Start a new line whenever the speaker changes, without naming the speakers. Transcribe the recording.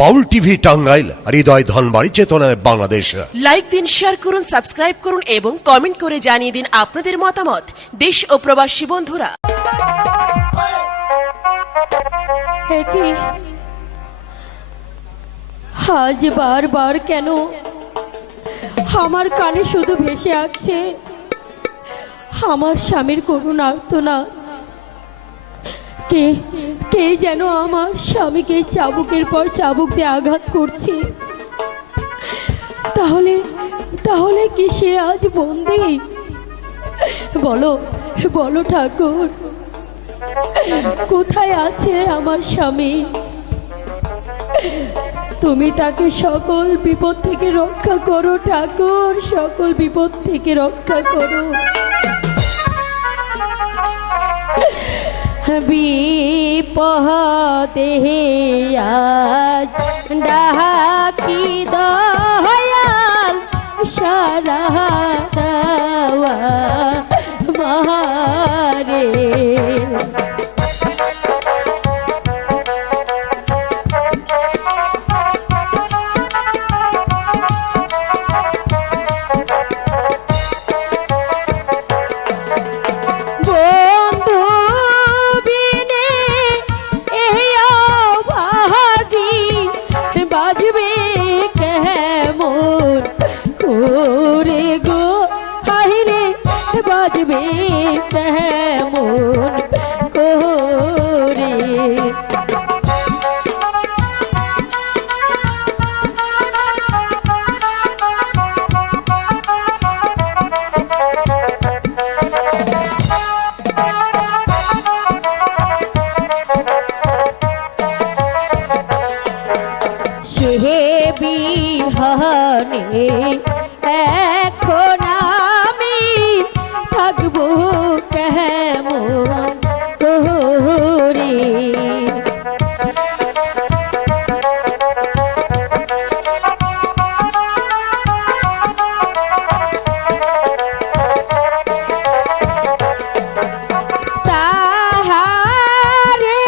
বাউল TV Tangail Hridoy Dhanbari চেতনায় Bangladesh.
Like দিন share করুন সাবস্ক্রাইব করুন এবং কমেন্ট করে জানিয়ে দিন আপনাদের মতামত। দেশ ও প্রবাসী বন্ধুরা।
হে কি? আজ বারবার কেন? আমার কানে শুধু ভেসে আসছে। আমার স্বামীর করুণ আর্তনা কে? কে যেন আমার স্বামীকে চাবুকের পর চাবুক দিয়ে আঘাত করছে? তাহলে তাহলে কি সে আজ বন্দি? বলো বলো ঠাকুর। কোথায় আছে আমার স্বামী? তুমি তাকে সকল বিপদ থেকে রক্ষা করো ঠাকুর, সকল বিপদ থেকে রক্ষা করো। বিপদে আজ ডাকি বিহানে এখন আমি থাকব কেমন করে? তাহারে